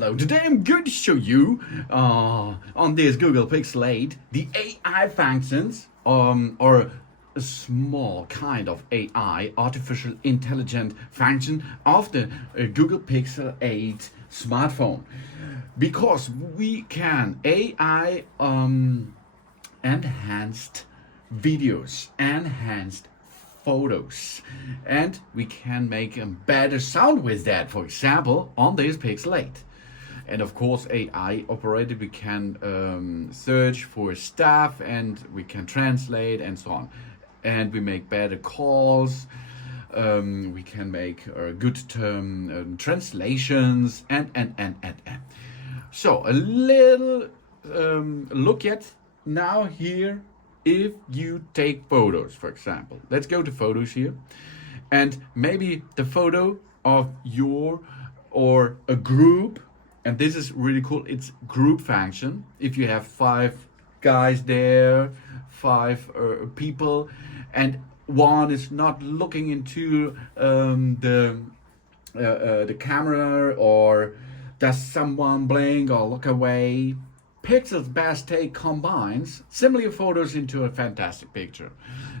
hello. Today I'm going to show you on this Google Pixel 8 the AI functions or a small kind of AI, artificial intelligent function of the Google Pixel 8 smartphone. Because we can AI enhanced videos, enhanced photos, and we can make a better sound with that, for example on this Pixel 8. And of course AI operated, we can search for stuff and we can translate and so on, and we make better calls, we can make good term translations and so a little look at now here. If you take photos, for example, let's go to photos here, and maybe the photo of your or a group, and this is really cool, it's group function. If you have 5 guys there, 5 people, and one is not looking into the camera, or does someone blink or look away, Pixel's best take combines similar photos into a fantastic picture.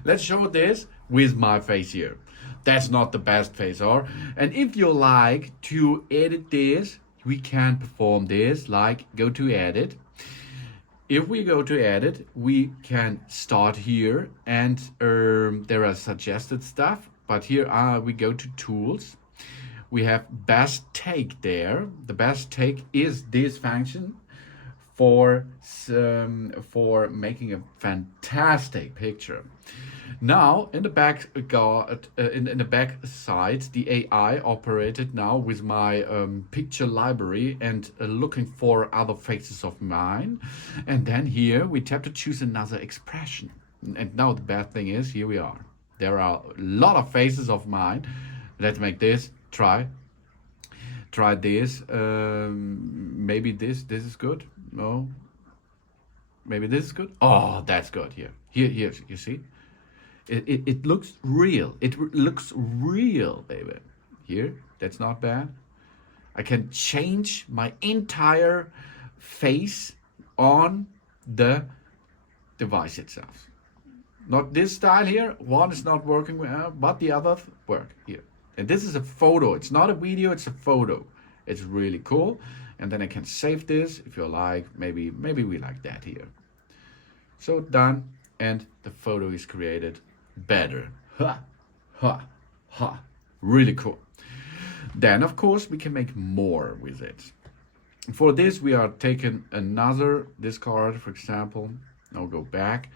Let's show this with my face here. That's not the best face, and if you like to edit this, we can perform this, like go to edit. If we go to edit, we can start here, and there are suggested stuff, but here we go to tools. We have best take there. The best take is this function for making a fantastic picture. Now in the back in the back side, the AI operated now with my picture library and looking for other faces of mine, and then here we tap to choose another expression. And now the bad thing is, here we are, there are a lot of faces of mine. Let's make this try this. Maybe this is good. No, maybe this is good. Oh, that's good. Here you see, it looks real. It looks real, baby. Here, that's not bad. I can change my entire face on the device itself. Not this style here, one is not working well, but the others work here. And this is a photo, it's not a video, it's a photo. It's really cool. And then I can save this if you like. Maybe we like that here. So done, and the photo is created better. Ha, ha, ha. Really cool. Then of course we can make more with it. For this we are taking another discard, for example. I'll go back.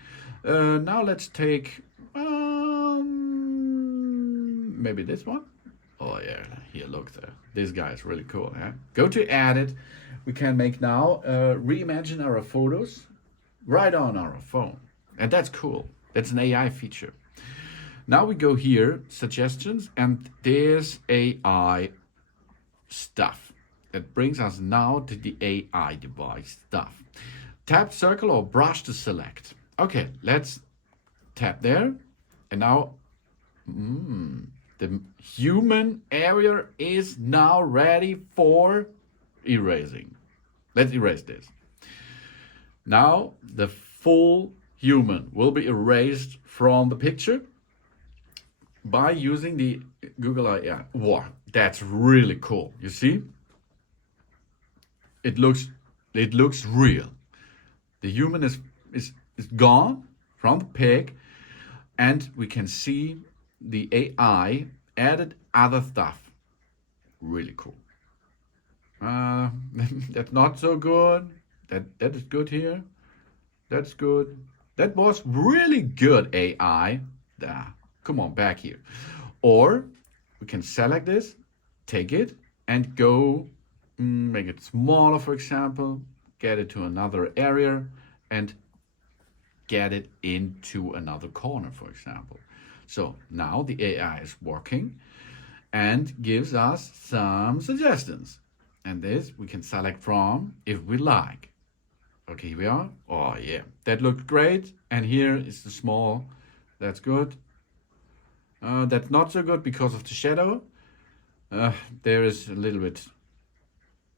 Now let's take maybe this one. Oh yeah, here, look there. This guy is really cool, huh? Go to edit. We can make now reimagine our photos right on our phone. And that's cool. That's an AI feature. Now we go here, suggestions, and there's AI stuff. That brings us now to the AI device stuff. Tap circle or brush to select. Okay, let's tap there. And now, the human area is now ready for erasing. Let's erase this. Now the full human will be erased from the picture by using the Google AI. Wow, that's really cool. You see? It looks real. The human is gone from the pic, and we can see the AI added other stuff. Really cool. That's not so good. That is good here. That's good. That was really good AI. Come on, back here. Or we can select this, take it, and go make it smaller, for example, get it to another area, and get it into another corner, for example. So now the AI is working and gives us some suggestions. And this we can select from if we like. Okay, here we are. Oh yeah, that looked great. And here is the small. That's good. That's not so good because of the shadow. There is a little bit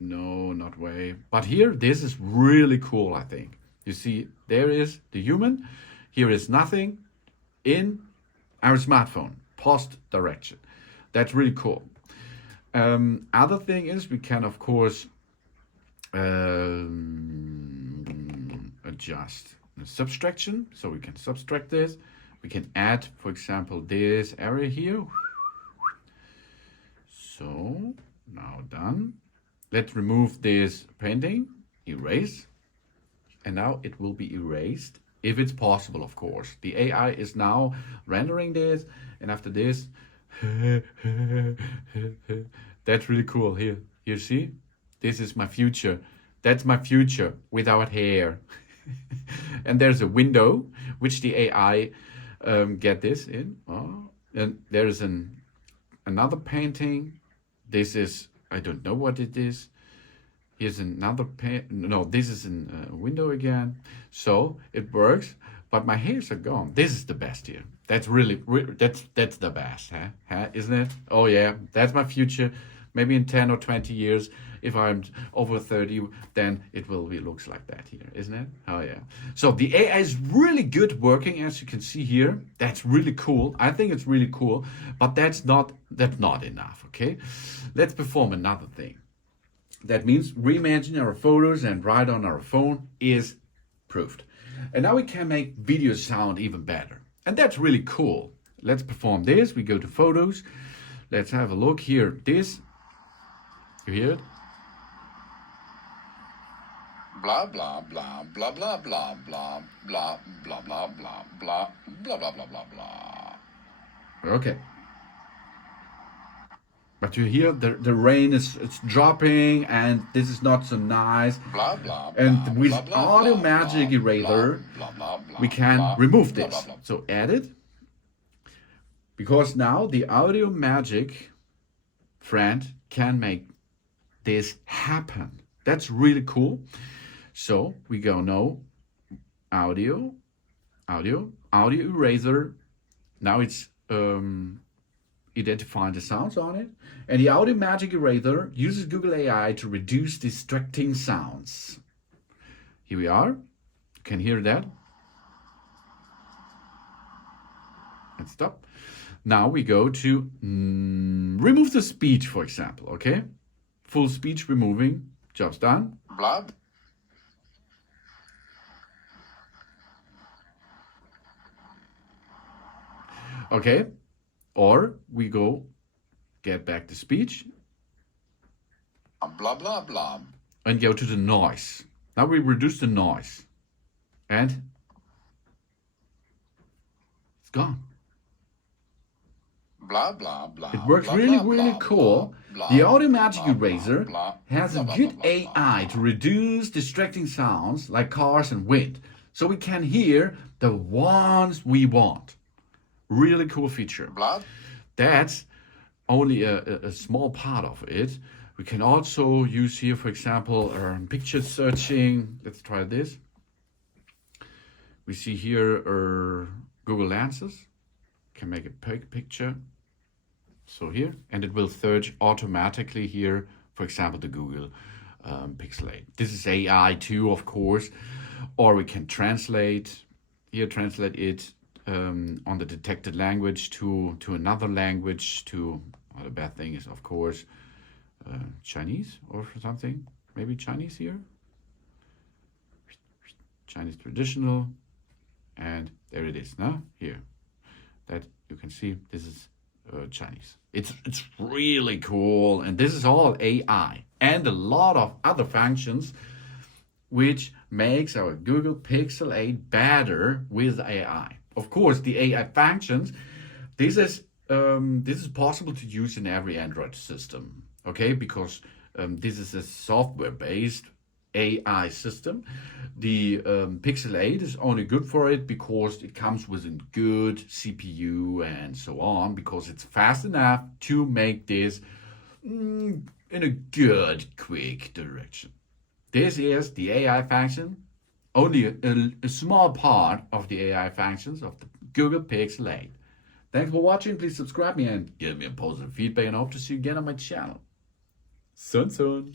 No, not way. But here, this is really cool, I think. You see, there is the human. Here is nothing in our smartphone, post direction. That's really cool. Other thing is we can, of course, adjust the subtraction. So we can subtract this. We can add, for example, this area here. So now done. Let's remove this painting, erase, and now it will be erased if it's possible, of course. The AI is now rendering this, and after this, that's really cool. Here, you see, this is my future. That's my future without hair. And there's a window which the AI get this in. Oh, and there's another painting. This is, I don't know what it is. Here's another no, this is a window again. So it works, but my hairs are gone. This is the best here. That's really that's the best, huh? Isn't it? Oh yeah, that's my future. Maybe in 10 or 20 years, if I'm over 30, then it will be looks like that here, isn't it? Oh yeah. So the AI is really good working, as you can see here. That's really cool. I think it's really cool, but that's not enough. Okay, let's perform another thing. That means reimagine our photos and write on our phone is proved. And now we can make video sound even better. And that's really cool. Let's perform this. We go to photos. Let's have a look here. This, you hear it? Blah blah blah blah blah blah blah blah blah blah blah blah blah blah blah blah blah. Okay. But you hear the rain is it's dropping, and this is not so nice. Blah blah. And with Audio Magic Eraser, we can remove this. So add it, because now the Audio Magic friend can make this happen. That's really cool. So we go no audio eraser. Now it's identifying the sounds on it. And the Audio Magic Eraser uses Google AI to reduce distracting sounds. Here we are. You can hear that. And stop. Now we go to remove the speech, for example, okay? Full speech removing, job's done. Blah. Okay, or we go get back the speech. Blah blah blah. And go to the noise. Now we reduce the noise. And it's gone. Blah blah blah. It works really cool. The Audio Magic Eraser has a good AI to reduce distracting sounds like cars and wind, so we can hear the ones we want. Really cool feature. That's only a small part of it. We can also use here, for example, picture searching. Let's try this. We see here Google Lenses. Can make a picture. So here, and it will search automatically here, for example, the Google Pixel 8. This is AI too, of course. Or we can translate it on the detected language to another language. The bad thing is, of course, Chinese or something. Maybe Chinese here. Chinese traditional. And there it is, no? Here. That you can see, this is Chinese. It's really cool, and this is all AI and a lot of other functions which makes our Google Pixel 8 better with AI. Of course, the AI functions, this is possible to use in every Android system, okay? Because this is a software-based AI system. The Pixel 8 is only good for it because it comes with a good CPU and so on, because it's fast enough to make this in a good, quick direction. This is the AI function, only a small part of the AI functions of the Google Pixel 8. Thanks for watching. Please subscribe me and give me a positive feedback, and I hope to see you again on my channel. Soon.